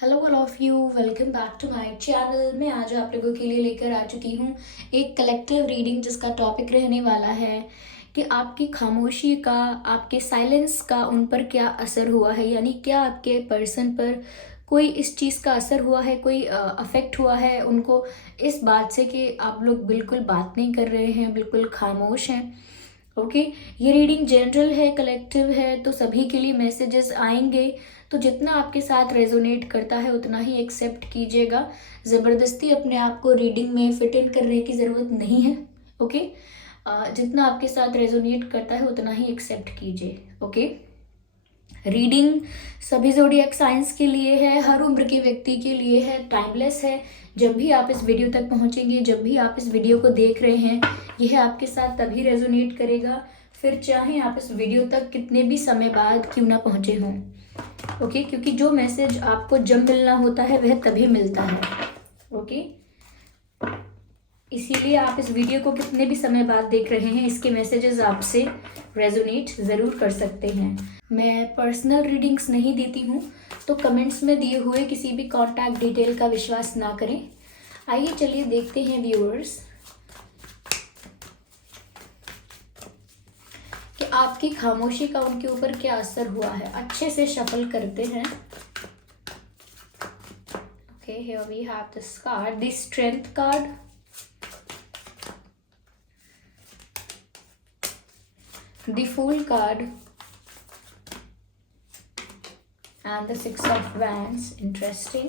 Hello all of you, welcome back to my channel. मैं आज आप लोगों के लिए लेकर आ चुकी हूँ एक कलेक्टिव रीडिंग जिसका टॉपिक रहने वाला है कि आपकी खामोशी का, आपके साइलेंस का उन पर क्या असर हुआ है। यानी क्या आपके पर्सन पर कोई इस चीज़ का असर हुआ है, कोई अफेक्ट हुआ है उनको इस बात से कि आप लोग बिल्कुल बात नहीं कर रहे हैं, बिल्कुल खामोश हैं। ओके, ये रीडिंग जनरल है, कलेक्टिव है, तो सभी के लिए मैसेजेस आएंगे। तो जितना आपके साथ रेजोनेट करता है उतना ही एक्सेप्ट कीजिएगा। ज़बरदस्ती अपने आप को रीडिंग में फिट इन करने की ज़रूरत नहीं है। ओके, जितना आपके साथ रेजोनेट करता है उतना ही एक्सेप्ट कीजिए। ओके, रीडिंग सभी ज़ोडिएक साइंस के लिए है, हर उम्र के व्यक्ति के लिए है, टाइमलेस है। जब भी आप इस वीडियो तक पहुंचेंगे, जब भी आप इस वीडियो को देख रहे हैं, यह आपके साथ तभी रेजोनेट करेगा, फिर चाहे आप इस वीडियो तक कितने भी समय बाद क्यों ना पहुंचे हों। ओके, क्योंकि जो मैसेज आपको जब मिलना होता है वह तभी मिलता है। ओके, इसीलिए आप इस वीडियो को कितने भी समय बाद देख रहे हैं, इसके मैसेजेस आपसे रेजोनेट ज़रूर कर सकते हैं। मैं पर्सनल रीडिंग्स नहीं देती हूँ, तो कमेंट्स में दिए हुए किसी भी कॉन्टैक्ट डिटेल का विश्वास ना करें। आइए चलिए देखते हैं व्यूअर्स कि आपकी खामोशी का उनके ऊपर क्या असर हुआ है। अच्छे से शफल करते हैं। Okay, here we have this card, the strength card, the Fool card, and the Six of Wands. Interesting.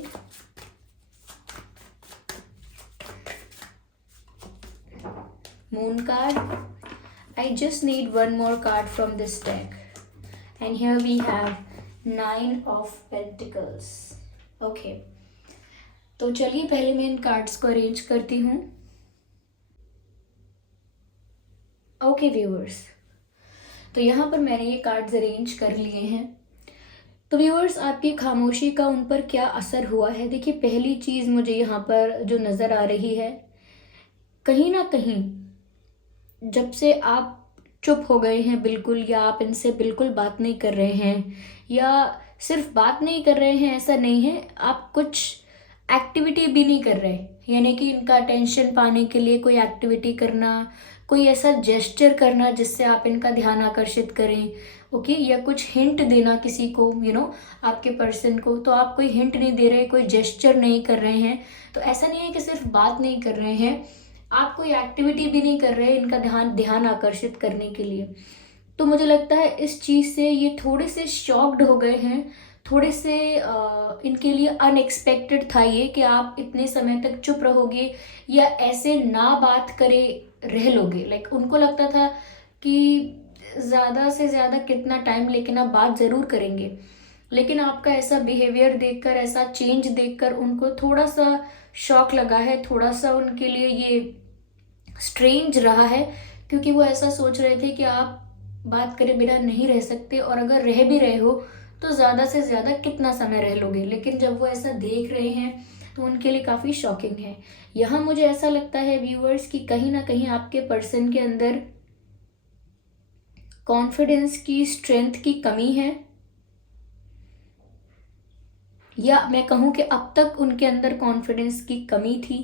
Moon card. I just need one more card from this deck, and here we have Nine of Pentacles. Okay, तो चलिए पहले मैं इन cards को arrange करती हूँ। Okay viewers, तो यहाँ पर मैंने ये कार्ड्स अरेंज कर लिए हैं। तो व्यूअर्स, आपकी खामोशी का उन पर क्या असर हुआ है। देखिए, पहली चीज़ मुझे यहाँ पर जो नज़र आ रही है, कहीं ना कहीं जब से आप चुप हो गए हैं बिल्कुल, या आप इनसे बिल्कुल बात नहीं कर रहे हैं, या सिर्फ बात नहीं कर रहे हैं ऐसा नहीं है, आप कुछ एक्टिविटी भी नहीं कर रहे, यानी कि इनका अटेंशन पाने के लिए कोई एक्टिविटी करना, कोई ऐसा जेस्चर करना जिससे आप इनका ध्यान आकर्षित करें। ओके, या कुछ हिंट देना किसी को, आपके पर्सन को, तो आप कोई हिंट नहीं दे रहे, कोई जेस्चर नहीं कर रहे हैं। तो ऐसा नहीं है कि सिर्फ बात नहीं कर रहे हैं, आप कोई एक्टिविटी भी नहीं कर रहे इनका ध्यान आकर्षित करने के लिए। तो मुझे लगता है इस चीज़ से ये थोड़े से शॉक्ड हो गए हैं, थोड़े से इनके लिए अनएक्सपेक्टेड था ये कि आप इतने समय तक चुप रहोगे या ऐसे ना बात करे रह लोगे। लाइक उनको लगता था कि ज़्यादा से ज़्यादा कितना टाइम, लेकिन आप बात ज़रूर करेंगे। लेकिन आपका ऐसा बिहेवियर देखकर, ऐसा चेंज देखकर उनको थोड़ा सा शॉक लगा है, थोड़ा सा उनके लिए ये स्ट्रेंज रहा है, क्योंकि वो ऐसा सोच रहे थे कि आप बात करे बिना नहीं रह सकते, और अगर रह भी रहे हो तो ज़्यादा से ज़्यादा कितना समय रह लोगे। लेकिन जब वो ऐसा देख रहे हैं तो उनके लिए काफ़ी शॉकिंग है। यहाँ मुझे ऐसा लगता है व्यूअर्स कि कहीं ना कहीं आपके पर्सन के अंदर कॉन्फिडेंस की, स्ट्रेंथ की कमी है, या मैं कहूँ कि अब तक उनके अंदर कॉन्फिडेंस की कमी थी।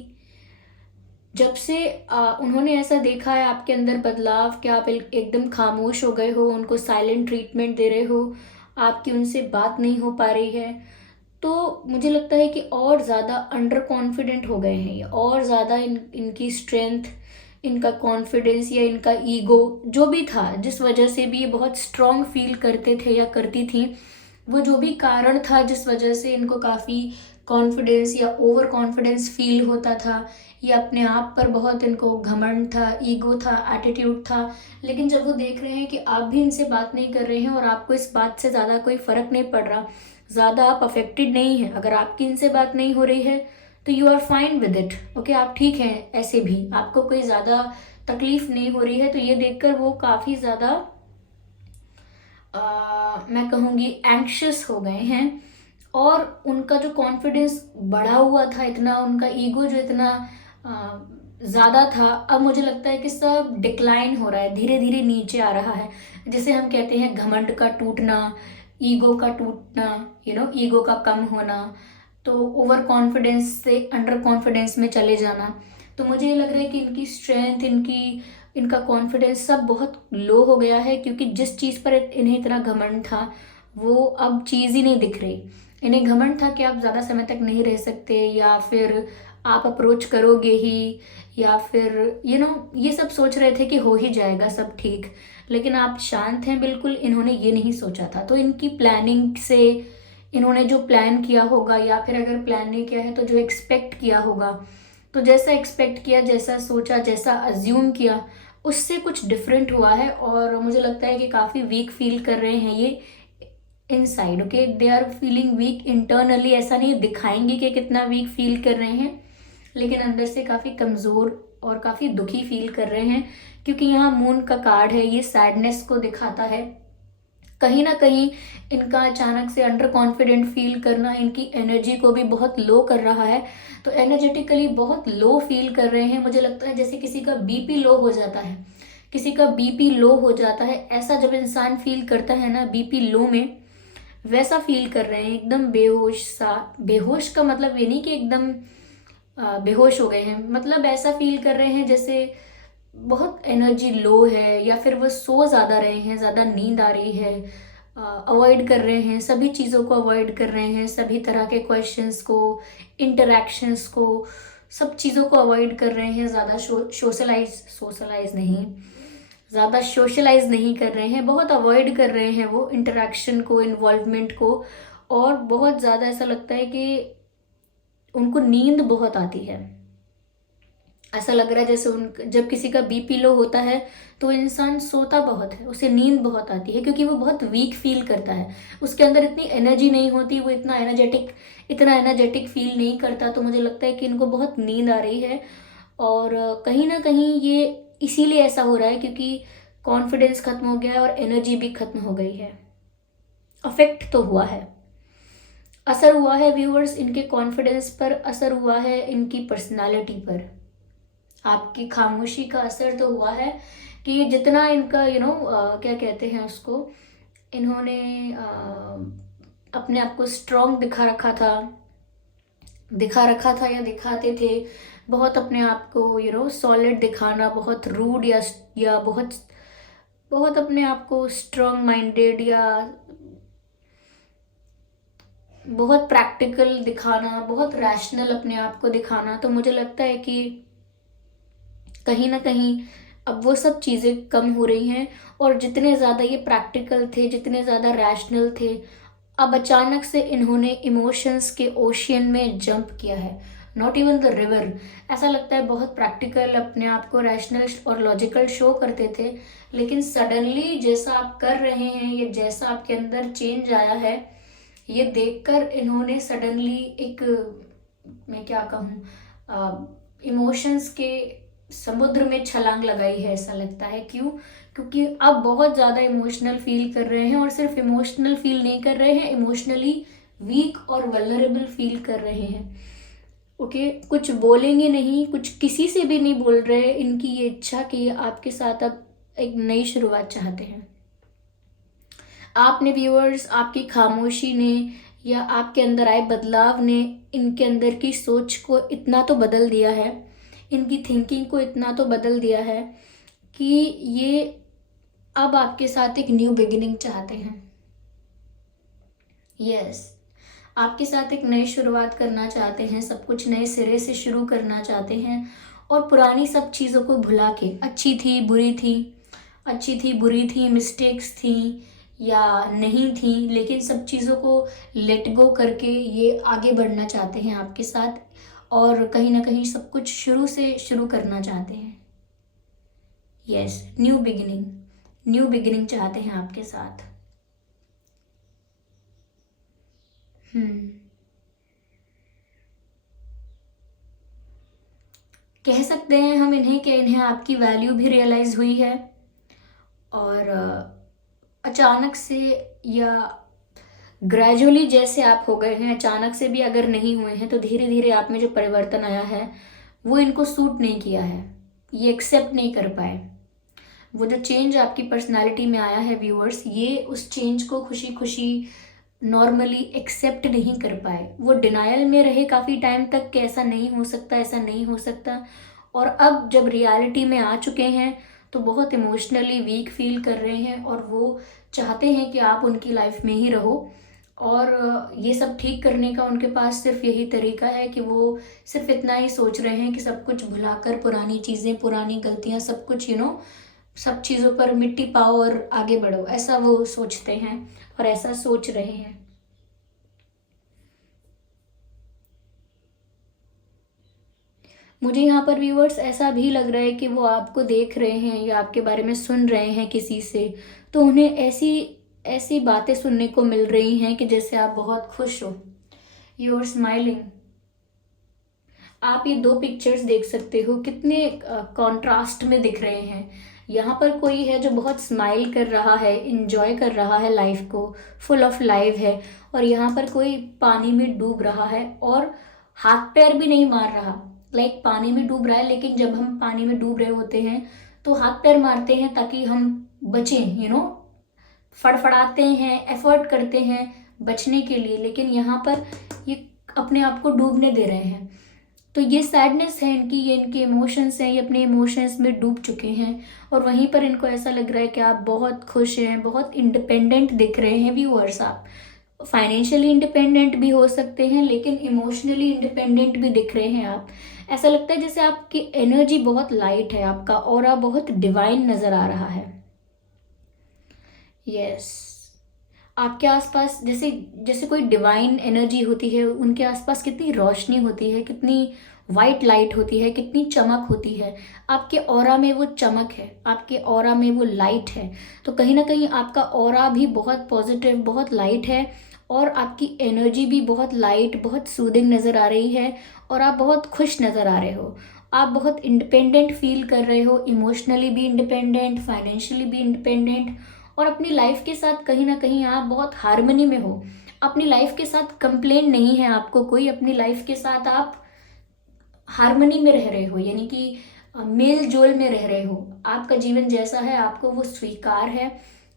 जब से उन्होंने ऐसा देखा है आपके अंदर बदलाव, कि आप एकदम खामोश हो गए हो, उनको साइलेंट ट्रीटमेंट दे रहे हो, आपकी उनसे बात नहीं हो पा रही है, तो मुझे लगता है कि और ज़्यादा अंडर कॉन्फिडेंट हो गए हैं ये, और ज़्यादा इनकी स्ट्रेंथ, इनका कॉन्फिडेंस या इनका ईगो जो भी था, जिस वजह से भी ये बहुत स्ट्रॉन्ग फील करते थे या करती थी, वो जो भी कारण था जिस वजह से इनको काफ़ी कॉन्फिडेंस या ओवर कॉन्फिडेंस फील होता था, या अपने आप पर बहुत इनको घमंड था, ईगो था, एटीट्यूड था। लेकिन जब वो देख रहे हैं कि आप भी इनसे बात नहीं कर रहे हैं और आपको इस बात से ज़्यादा कोई फ़र्क नहीं पड़ रहा, ज़्यादा आप अफेक्टेड नहीं हैं, अगर आपकी इनसे बात नहीं हो रही है तो you are fine with it. Okay, आप ठीक हैं, ऐसे भी आपको कोई ज़्यादा तकलीफ नहीं हो रही है, तो ये देखकर वो काफ़ी ज़्यादा मैं कहूँगी एंक्शस हो गए हैं, और उनका जो कॉन्फिडेंस बढ़ा हुआ था इतना, उनका ईगो जो इतना ज़्यादा था, अब मुझे लगता है कि सब डिक्लाइन हो रहा है, धीरे धीरे नीचे आ रहा है। जिसे हम कहते हैं घमंड का टूटना, ईगो का टूटना, ईगो का कम होना। तो ओवर कॉन्फिडेंस से अंडर कॉन्फिडेंस में चले जाना। तो मुझे ये लग रहा है कि इनकी स्ट्रेंथ, इनका कॉन्फिडेंस सब बहुत लो हो गया है, क्योंकि जिस चीज़ पर इन्हें इतना घमंड था वो अब चीज़ ही नहीं दिख रही। इन्हें घमंड था कि आप ज़्यादा समय तक नहीं रह सकते, या फिर आप अप्रोच करोगे ही, या फिर ये सब सोच रहे थे कि हो ही जाएगा सब ठीक। लेकिन आप शांत हैं बिल्कुल, इन्होंने ये नहीं सोचा था। तो इनकी प्लानिंग से इन्होंने जो प्लान किया होगा, या फिर अगर प्लान नहीं किया है तो जो एक्सपेक्ट किया होगा, तो जैसा एक्सपेक्ट किया, जैसा सोचा, जैसा अज्यूम किया, उससे कुछ डिफरेंट हुआ है। और मुझे लगता है कि काफ़ी वीक फील कर रहे हैं ये inside. Okay, they are feeling weak internally. ऐसा नहीं दिखाएंगे कि कितना वीक फील कर रहे हैं, लेकिन अंदर से काफ़ी कमज़ोर और काफ़ी दुखी फील कर रहे हैं, क्योंकि यहाँ मून का कार्ड है, ये सैडनेस को दिखाता है। कहीं ना कहीं इनका अचानक से अंडर कॉन्फिडेंट फील करना इनकी एनर्जी को भी बहुत लो कर रहा है। तो एनर्जेटिकली बहुत लो फील कर रहे हैं। मुझे लगता है जैसे किसी का बीपी लो हो जाता है, किसी का बीपी लो हो जाता है, ऐसा जब इंसान फील करता है ना बीपी लो में, वैसा फील कर रहे हैं, एकदम बेहोश सा। बेहोश का मतलब ये नहीं कि एकदम बेहोश हो गए हैं, मतलब ऐसा फील कर रहे हैं जैसे बहुत एनर्जी लो है, या फिर वो सो ज़्यादा रहे हैं, ज़्यादा नींद आ रही है, अवॉइड कर रहे हैं, सभी चीज़ों को अवॉइड कर रहे हैं, सभी तरह के क्वेश्चंस को, इंटरेक्शंस को, सब चीज़ों को अवॉइड कर रहे हैं। ज़्यादा सोशलाइज नहीं, ज़्यादा सोशलाइज नहीं कर रहे हैं, बहुत अवॉइड कर रहे हैं वो इंटरेक्शन को, इन्वॉल्वमेंट को। और बहुत ज़्यादा ऐसा लगता है कि उनको नींद बहुत आती है। ऐसा लग रहा है जैसे जब किसी का बीपी लो होता है तो इंसान सोता बहुत है, उसे नींद बहुत आती है, क्योंकि वो बहुत वीक फील करता है, उसके अंदर इतनी एनर्जी नहीं होती, वो इतना एनर्जेटिक फील नहीं करता। तो मुझे लगता है कि इनको बहुत नींद आ रही है। और कहीं ना कहीं ये इसीलिए ऐसा हो रहा है, क्योंकि कॉन्फिडेंस खत्म हो गया है और एनर्जी भी खत्म हो गई है। अफेक्ट तो हुआ है, असर हुआ है व्यूअर्स, इनके कॉन्फिडेंस पर असर हुआ है, इनकी पर्सनालिटी पर। आपकी खामोशी का असर तो हुआ है कि जितना इनका क्या कहते हैं उसको, इन्होंने अपने आप को स्ट्रॉन्ग दिखा रखा था या दिखाते थे, बहुत अपने आप को सॉलिड दिखाना, बहुत रूड या बहुत बहुत अपने आप को स्ट्रॉन्ग माइंडेड या बहुत प्रैक्टिकल दिखाना, बहुत रैशनल अपने आप को दिखाना। तो मुझे लगता है कि कहीं ना कहीं अब वो सब चीज़ें कम हो रही हैं, और जितने ज़्यादा ये प्रैक्टिकल थे, जितने ज़्यादा रैशनल थे, अब अचानक से इन्होंने इमोशंस के ओशियन में जंप किया है, नॉट इवन द रिवर। ऐसा लगता है बहुत प्रैक्टिकल, अपने आप को रैशनल और लॉजिकल शो करते थे, लेकिन सडनली जैसा आप कर रहे हैं, या जैसा आपके अंदर चेंज आया है, ये देखकर इन्होंने सडनली एक, मैं क्या कहूँ, इमोशंस के समुद्र में छलांग लगाई है, ऐसा लगता है। क्यों? क्योंकि अब बहुत ज़्यादा इमोशनल फील कर रहे हैं, और सिर्फ इमोशनल फील नहीं कर रहे हैं, इमोशनली वीक और वल्नरेबल फील कर रहे हैं। ओके, कुछ बोलेंगे नहीं, कुछ किसी से भी नहीं बोल रहे। इनकी ये इच्छा कि ये आपके साथ अब एक नई शुरुआत चाहते हैं। आपने व्यूअर्स, आपकी खामोशी ने या आपके अंदर आए बदलाव ने इनके अंदर की सोच को इतना तो बदल दिया है, इनकी थिंकिंग को इतना तो बदल दिया है कि ये अब आपके साथ एक न्यू बिगिनिंग चाहते हैं। यस, आपके साथ एक नई शुरुआत करना चाहते हैं, सब कुछ नए सिरे से शुरू करना चाहते हैं, और पुरानी सब चीज़ों को भुला के, अच्छी थी बुरी थी, मिस्टेक्स थी या नहीं थी, लेकिन सब चीज़ों को लेट गो करके ये आगे बढ़ना चाहते हैं आपके साथ, और कहीं ना कहीं सब कुछ शुरू से शुरू करना चाहते हैं। यस, न्यू बिगिनिंग चाहते हैं आपके साथ। कह सकते हैं हम इन्हें कि इन्हें आपकी वैल्यू भी रियलाइज हुई है, और अचानक से या ग्रेजुअली जैसे आप हो गए हैं, अचानक से भी अगर नहीं हुए हैं, तो धीरे धीरे आप में जो परिवर्तन आया है वो इनको सूट नहीं किया है, ये एक्सेप्ट नहीं कर पाए। वो जो चेंज आपकी पर्सनालिटी में आया है व्यूअर्स, ये उस चेंज को खुशी खुशी नॉर्मली एक्सेप्ट नहीं कर पाए, वो डिनायल में रहे काफ़ी टाइम तक कि ऐसा नहीं हो सकता, ऐसा नहीं हो सकता। और अब जब रियलिटी में आ चुके हैं तो बहुत इमोशनली वीक फील कर रहे हैं और वो चाहते हैं कि आप उनकी लाइफ में ही रहो। और ये सब ठीक करने का उनके पास सिर्फ यही तरीका है कि वो सिर्फ इतना ही सोच रहे हैं कि सब कुछ भुलाकर पुरानी चीज़ें, पुरानी गलतियां, सब कुछ सब चीज़ों पर मिट्टी पाओ और आगे बढ़ो, ऐसा वो सोचते हैं और ऐसा सोच रहे हैं। मुझे यहाँ पर व्यूअर्स ऐसा भी लग रहा है कि वो आपको देख रहे हैं या आपके बारे में सुन रहे हैं किसी से, तो उन्हें ऐसी ऐसी बातें सुनने को मिल रही हैं कि जैसे आप बहुत खुश हो, यू आर स्माइलिंग। आप ये दो पिक्चर्स देख सकते हो, कितने कंट्रास्ट में दिख रहे हैं। यहाँ पर कोई है जो बहुत स्माइल कर रहा है, इंजॉय कर रहा है लाइफ को, फुल ऑफ लाइफ है। और यहाँ पर कोई पानी में डूब रहा है और हाथ पैर भी नहीं मार रहा। लाइक पानी में डूब रहा है, लेकिन जब हम पानी में डूब रहे होते हैं तो हाथ पैर मारते हैं ताकि हम बचें, फड़फड़ाते हैं, एफर्ट करते हैं बचने के लिए। लेकिन यहाँ पर ये अपने आप को डूबने दे रहे हैं। तो ये सैडनेस है इनकी, ये इनके इमोशंस हैं, ये अपने इमोशंस में डूब चुके हैं। और वहीं पर इनको ऐसा लग रहा है कि आप बहुत खुश हैं, बहुत इंडिपेंडेंट दिख रहे हैं व्यूअर्स। आप फाइनेंशियली इंडिपेंडेंट भी हो सकते हैं, लेकिन इमोशनली इंडिपेंडेंट भी दिख रहे हैं आप। ऐसा लगता है जैसे आपकी एनर्जी बहुत लाइट है, आपका ऑरा बहुत डिवाइन नज़र आ रहा है। यस, आपके आसपास जैसे जैसे कोई डिवाइन एनर्जी होती है, उनके आसपास कितनी रोशनी होती है, कितनी वाइट लाइट होती है, कितनी चमक होती है। आपके ऑरा में वो चमक है, आपके ऑरा में वो लाइट है। तो कहीं ना कहीं आपका ऑरा भी बहुत पॉजिटिव, बहुत लाइट है। और आपकी एनर्जी भी बहुत लाइट, बहुत सूदिंग नज़र आ रही है। और आप बहुत खुश नज़र आ रहे हो। आप बहुत इंडिपेंडेंट फील कर रहे हो, इमोशनली भी इंडिपेंडेंट, फाइनेंशियली भी इंडिपेंडेंट। और अपनी लाइफ के साथ कहीं ना कहीं आप बहुत हार्मनी में हो। अपनी लाइफ के साथ कंप्लेन नहीं है आपको कोई, अपनी लाइफ के साथ आप हार्मनी में रह रहे हो, यानी कि मेल जोल में रह रहे हो। आपका जीवन जैसा है आपको वो स्वीकार है,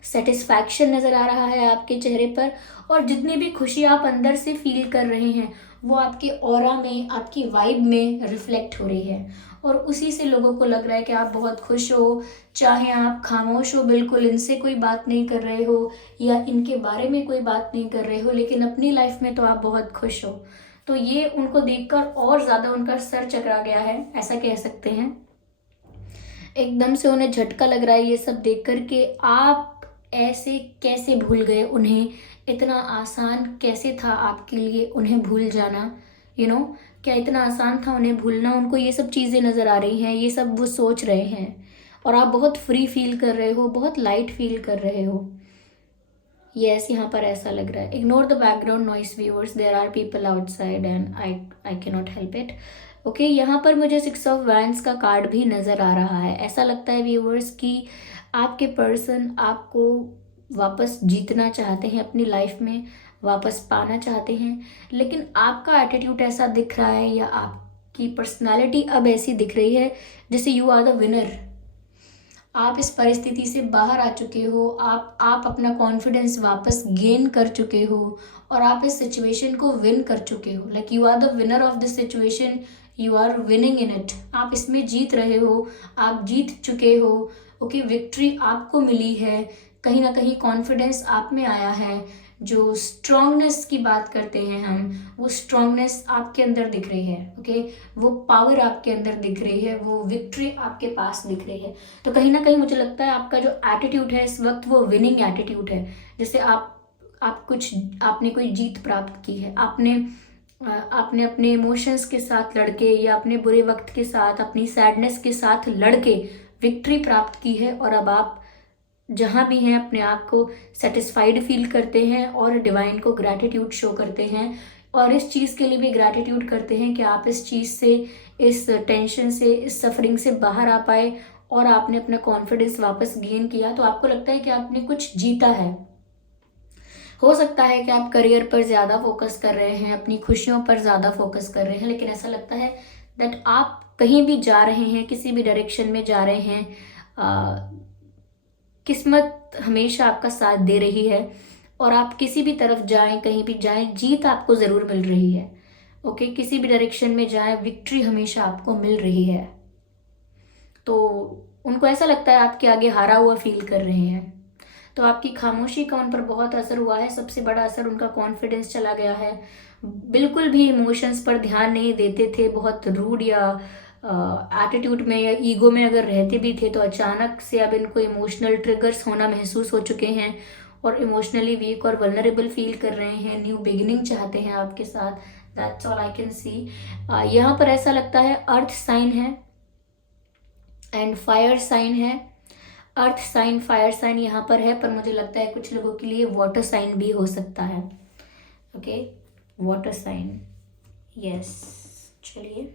सेटिस्फैक्शन नज़र आ रहा है आपके चेहरे पर। और जितनी भी खुशी आप अंदर से फील कर रहे हैं वो आपके ऑरा में, आपकी वाइब में रिफ्लेक्ट हो रही है। और उसी से लोगों को लग रहा है कि आप बहुत खुश हो। चाहे आप खामोश हो, बिल्कुल इनसे कोई बात नहीं कर रहे हो या इनके बारे में कोई बात नहीं कर रहे हो, लेकिन अपनी लाइफ में तो आप बहुत खुश हो। तो ये उनको देखकर और ज़्यादा उनका सर चकरा गया है, ऐसा कह सकते हैं। एकदम से उन्हें झटका लग रहा है ये सब देख कर के आप ऐसे कैसे भूल गए उन्हें। इतना आसान कैसे था आपके लिए उन्हें भूल जाना, क्या इतना आसान था उन्हें भूलना। उनको ये सब चीज़ें नज़र आ रही हैं, ये सब वो सोच रहे हैं। और आप बहुत फ्री फील कर रहे हो, बहुत लाइट फील कर रहे हो। यस, यहाँ पर ऐसा लग रहा है। Ignore the background noise viewers, there are people outside and I can not help it. Okay, यहाँ पर मुझे 6 ऑफ वैंड्स का कार्ड भी नज़र आ रहा है। ऐसा लगता है व्यूअर्स कि आपके पर्सन आपको वापस जीतना चाहते हैं, अपनी लाइफ में वापस पाना चाहते हैं। लेकिन आपका एटीट्यूड ऐसा दिख रहा है या आपकी पर्सनालिटी अब ऐसी दिख रही है जैसे यू आर द विनर। आप इस परिस्थिति से बाहर आ चुके हो, आप अपना कॉन्फिडेंस वापस गेन कर चुके हो और आप इस सिचुएशन को विन कर चुके हो। Like you are the winner of this situation, you are winning in it. आप इसमें जीत रहे हो, आप जीत चुके हो। ओके, विक्ट्री आपको मिली है। कहीं ना कहीं कॉन्फिडेंस आप में आया है। जो स्ट्रांगनेस की बात करते हैं हम, वो स्ट्रांगनेस आपके अंदर दिख रही है। ओके, वो पावर आपके अंदर दिख रही है, वो विक्ट्री आपके पास दिख रही है। तो कहीं ना कहीं मुझे लगता है आपका जो एटीट्यूड है इस वक्त वो विनिंग एटीट्यूड है। जैसे आपने कोई जीत प्राप्त की है। आपने अपने इमोशंस के साथ लड़के या अपने बुरे वक्त के साथ, अपनी सैडनेस के साथ लड़के विक्ट्री प्राप्त की है। और अब आप जहाँ भी हैं अपने आप को सेटिस्फाइड फील करते हैं और डिवाइन को ग्रैटिट्यूड शो करते हैं। और इस चीज़ के लिए भी ग्रैटिट्यूड करते हैं कि आप इस चीज़ से, इस टेंशन से, इस सफरिंग से बाहर आ पाए और आपने अपना कॉन्फिडेंस वापस गेन किया। तो आपको लगता है कि आपने कुछ जीता है। हो सकता है कि आप करियर पर ज़्यादा फोकस कर रहे हैं, अपनी खुशियों पर ज़्यादा फोकस कर रहे हैं, लेकिन ऐसा लगता है दैट आप कहीं भी जा रहे हैं, किसी भी डायरेक्शन में जा रहे हैं, किस्मत हमेशा आपका साथ दे रही है। और आप किसी भी तरफ जाएं, कहीं भी जाएं, जीत आपको ज़रूर मिल रही है। ओके, किसी भी डायरेक्शन में जाएं, विक्ट्री हमेशा आपको मिल रही है। तो उनको ऐसा लगता है आपके आगे हारा हुआ फील कर रहे हैं। तो आपकी खामोशी का उन पर बहुत असर हुआ है। सबसे बड़ा असर उनका कॉन्फिडेंस चला गया है। बिल्कुल भी इमोशंस पर ध्यान नहीं देते थे, बहुत रूड या एटीट्यूड में या ईगो में अगर रहते भी थे तो अचानक से अब इनको इमोशनल ट्रिगर्स होना महसूस हो चुके हैं और इमोशनली वीक और वल्नरेबल फील कर रहे हैं। न्यू बिगिनिंग चाहते हैं आपके साथ। That's all I can see. यहाँ पर ऐसा लगता है अर्थ साइन है एंड फायर साइन है। अर्थ साइन, फायर साइन यहाँ पर है, पर मुझे लगता है कुछ लोगों के लिए वाटर साइन भी हो सकता है। Okay, water sign, yes. चलिए,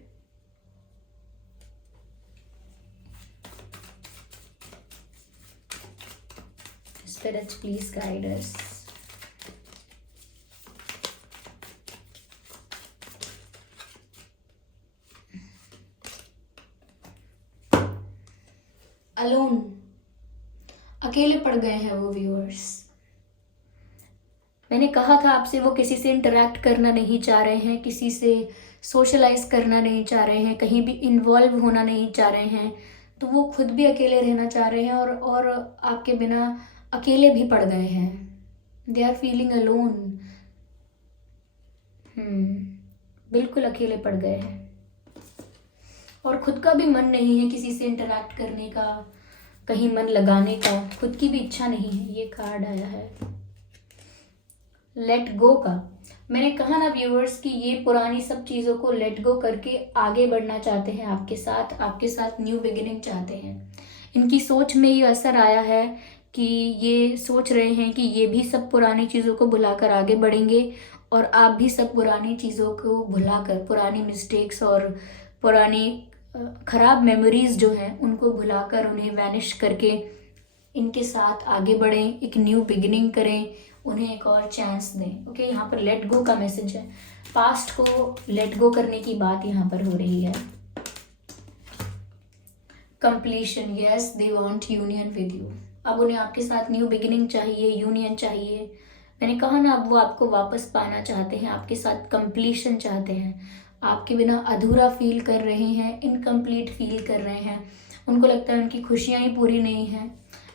spirits please guide us. Alone, अकेले पड़ गए हैं वो व्यूअर्स। मैंने कहा था आपसे, वो किसी से इंटरेक्ट करना नहीं चाह रहे हैं, किसी से सोशलाइज करना नहीं चाह रहे हैं, कहीं भी इन्वॉल्व होना नहीं चाह रहे हैं। तो वो खुद भी अकेले रहना चाह रहे हैं और आपके बिना अकेले भी पड़ गए हैं। They are feeling alone. बिल्कुल अकेले पड़ गए हैं और खुद का भी मन नहीं है किसी से इंटरेक्ट करने का, कहीं मन लगाने का, खुद की भी इच्छा नहीं है। ये कार्ड आया है लेट गो का। मैंने कहा ना व्यूअर्स कि ये पुरानी सब चीज़ों को लेट गो करके आगे बढ़ना चाहते हैं आपके साथ न्यू बिगिनिंग चाहते हैं। इनकी सोच में ये असर आया है कि ये सोच रहे हैं कि ये भी सब पुरानी चीज़ों को भुलाकर आगे बढ़ेंगे और आप भी सब पुरानी चीज़ों को भुलाकर, पुरानी मिस्टेक्स और पुरानी खराब मेमोरीज जो हैं उनको भुलाकर, उन्हें वैनिश करके इनके साथ आगे बढ़ें, एक न्यू बिगिनिंग करें, उन्हें एक और चांस दें। ओके, यहाँ पर लेट गो का मैसेज है। पास्ट को लेट गो करने की बात यहाँ पर हो रही है। Completion, yes, they want union with you. अब उन्हें आपके साथ न्यू बिगिनिंग चाहिए, यूनियन चाहिए। मैंने कहा ना, अब वो आपको वापस पाना चाहते हैं, आपके साथ कंप्लीशन चाहते हैं। आपके बिना अधूरा फील कर रहे हैं, इनकम्प्लीट फील कर रहे हैं। उनको लगता है उनकी खुशियाँ ही पूरी नहीं हैं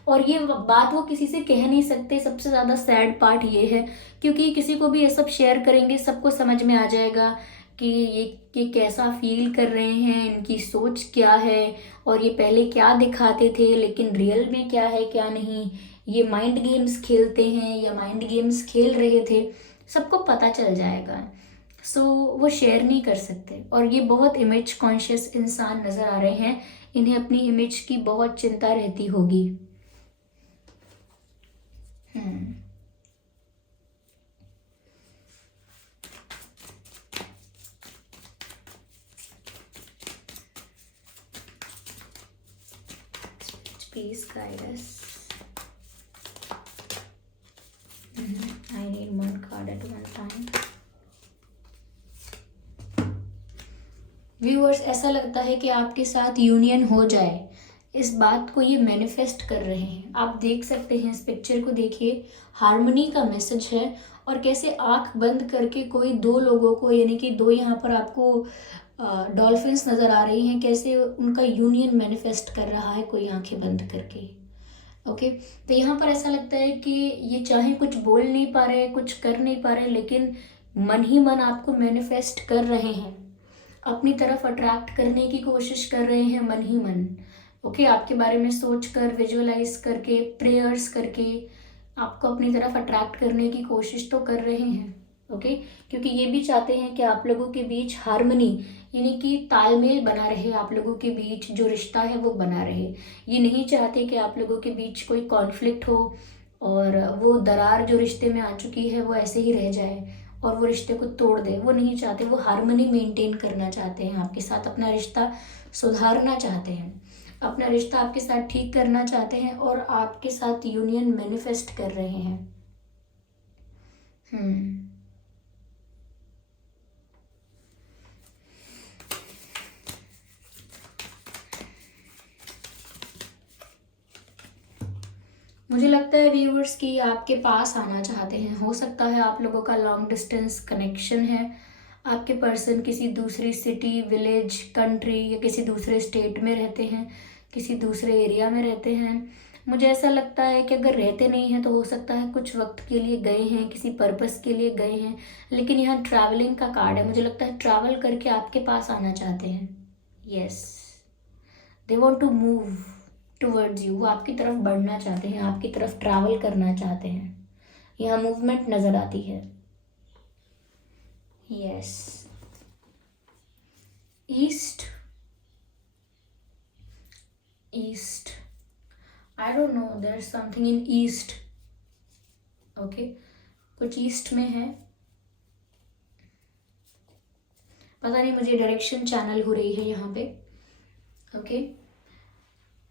और ये बात वो किसी से कह नहीं सकते। सबसे ज़्यादा सैड पार्ट ये है, क्योंकि किसी को भी ये सब शेयर करेंगे सबको समझ में आ जाएगा कि ये कैसा फील कर रहे हैं, इनकी सोच क्या है और ये पहले क्या दिखाते थे लेकिन रियल में क्या है क्या नहीं। ये माइंड गेम्स खेलते हैं या माइंड गेम्स खेल रहे थे, सबको पता चल जाएगा। सो वो शेयर नहीं कर सकते और ये बहुत इमेज कॉन्शियस इंसान नज़र आ रहे हैं। इन्हें अपनी इमेज की बहुत चिंता रहती होगी। Please guide us. I need one card at one time. Viewers, ऐसा लगता है कि आपके साथ यूनियन हो जाए, इस बात को ये मैनिफेस्ट कर रहे हैं। आप देख सकते हैं, इस पिक्चर को देखिए, हार्मनी का मैसेज है और कैसे आंख बंद करके कोई दो लोगों को, यानी कि दो यहाँ पर आपको डॉल्फिन्स नज़र आ रही हैं, कैसे उनका यूनियन मैनिफेस्ट कर रहा है कोई आंखें बंद करके। ओके, तो यहाँ पर ऐसा लगता है कि ये चाहे कुछ बोल नहीं पा रहे, कुछ कर नहीं पा रहे, लेकिन मन ही मन आपको मैनिफेस्ट कर रहे हैं, अपनी तरफ अट्रैक्ट करने की कोशिश कर रहे हैं मन ही मन। ओके, आपके बारे में सोचकर, विजुअलाइज करके, प्रेयर्स करके आपको अपनी तरफ अट्रैक्ट करने की कोशिश तो कर रहे हैं। ओके, क्योंकि ये भी चाहते हैं कि आप लोगों के बीच हार्मनी, यानी कि तालमेल बना रहे, आप लोगों के बीच जो रिश्ता है वो बना रहे। ये नहीं चाहते कि आप लोगों के बीच कोई कॉन्फ्लिक्ट हो और वो दरार जो रिश्ते में आ चुकी है वो ऐसे ही रह जाए और वो रिश्ते को तोड़ दे। वो नहीं चाहते, वो हार्मनी मेंटेन करना चाहते हैं आपके साथ, अपना रिश्ता सुधारना चाहते हैं, अपना रिश्ता आपके साथ ठीक करना चाहते हैं और आपके साथ यूनियन मैनिफेस्ट कर रहे हैं। मुझे लगता लगता है व्यूअर्स कि आपके पास आना चाहते हैं। हो सकता है आप लोगों का लॉन्ग डिस्टेंस कनेक्शन है। आपके पर्सन किसी दूसरी सिटी, विलेज, कंट्री या किसी दूसरे स्टेट में रहते हैं, किसी दूसरे एरिया में रहते हैं। मुझे ऐसा लगता है कि अगर रहते नहीं हैं तो हो सकता है कुछ वक्त के लिए गए हैं, किसी पर्पस के लिए गए हैं। लेकिन यहाँ ट्रैवलिंग का कार्ड है, मुझे लगता है ट्रैवल करके आपके पास आना चाहते हैं। Yes, they want to move towards you. वो आपकी तरफ बढ़ना चाहते हैं, आपकी तरफ ट्रैवल करना चाहते हैं। यहाँ मूवमेंट नजर आती है। Yes, east, east, I don't know, there is something in east. Okay, कुछ ईस्ट में है, पता नहीं, मुझे डायरेक्शन चैनल हो रही है यहाँ पे। ओके,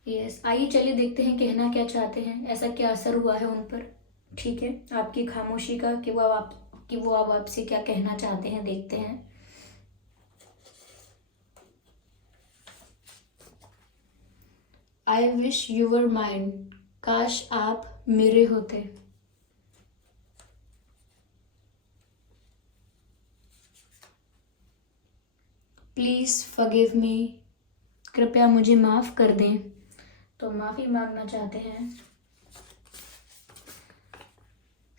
यस, आइए चलिए देखते हैं कहना क्या चाहते हैं, ऐसा क्या असर हुआ है उन पर। ठीक है, आपकी खामोशी का कि वो अब आपसे क्या कहना चाहते हैं, देखते हैं। I wish you were mine, काश आप मेरे होते। प्लीज फॉरगिव मी, कृपया मुझे माफ कर दें। तो माफी मांगना चाहते हैं।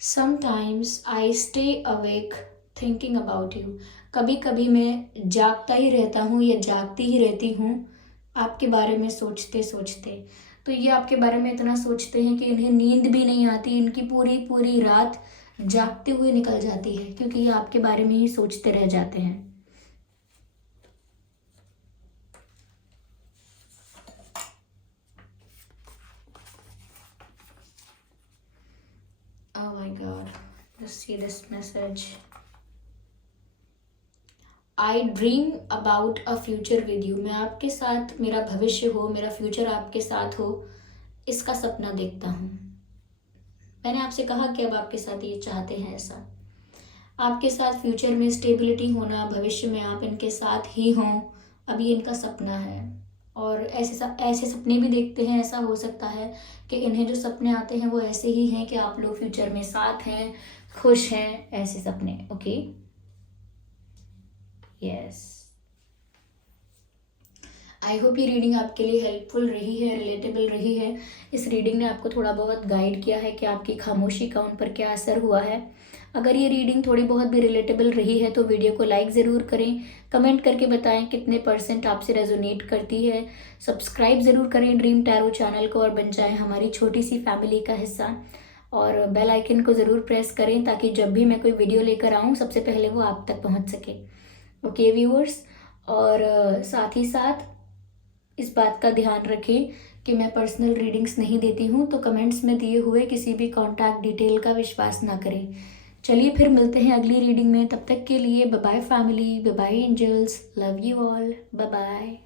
Sometimes I stay awake thinking about you, कभी कभी मैं जागता ही रहता हूँ या जागती ही रहती हूँ आपके बारे में सोचते सोचते। तो ये आपके बारे में इतना सोचते हैं कि इन्हें नींद भी नहीं आती, इनकी पूरी पूरी रात जागते हुए निकल जाती है, क्योंकि ये आपके बारे में ही सोचते रह जाते हैं। Oh my God, just see this message. I dream about a future with you. मैं आपके साथ, मेरा भविष्य हो, मेरा फ्यूचर आपके साथ हो, इसका सपना देखता हूँ। मैंने आपसे कहा कि अब आपके साथ ये चाहते हैं ऐसा। आपके साथ फ्यूचर में स्टेबिलिटी होना, भविष्य में आप इनके साथ ही हों, अब ये इनका सपना है। और ऐसे सपने भी देखते हैं। ऐसा हो सकता है कि इन्हें जो सपने आते हैं वो ऐसे ही हैं कि आप लोग फ्यूचर में साथ हैं, खुश हैं, ऐसे सपने। ओके, यस, आई होप ये रीडिंग आपके लिए हेल्पफुल रही है, रिलेटेबल रही है। इस रीडिंग ने आपको थोड़ा बहुत गाइड किया है कि आपकी खामोशी का उन पर क्या असर हुआ है। अगर ये रीडिंग थोड़ी बहुत भी रिलेटेबल रही है तो वीडियो को लाइक ज़रूर करें, कमेंट करके बताएं कितने % आपसे रेजोनेट करती है। सब्सक्राइब ज़रूर करें ड्रीम टैरो चैनल को और बन जाएं हमारी छोटी सी फैमिली का हिस्सा। और बेल आइकन को ज़रूर प्रेस करें ताकि जब भी मैं कोई वीडियो लेकर आऊँ सबसे पहले वो आप तक पहुँच सके। ओके व्यूअर्स, और साथ ही साथ इस बात का ध्यान रखें कि मैं पर्सनल रीडिंग्स नहीं देती हूँ, तो कमेंट्स में दिए हुए किसी भी कॉन्टैक्ट डिटेल का विश्वास ना करें। चलिए फिर मिलते हैं अगली रीडिंग में, तब तक के लिए bye bye family, bye bye angels, love you all, bye bye.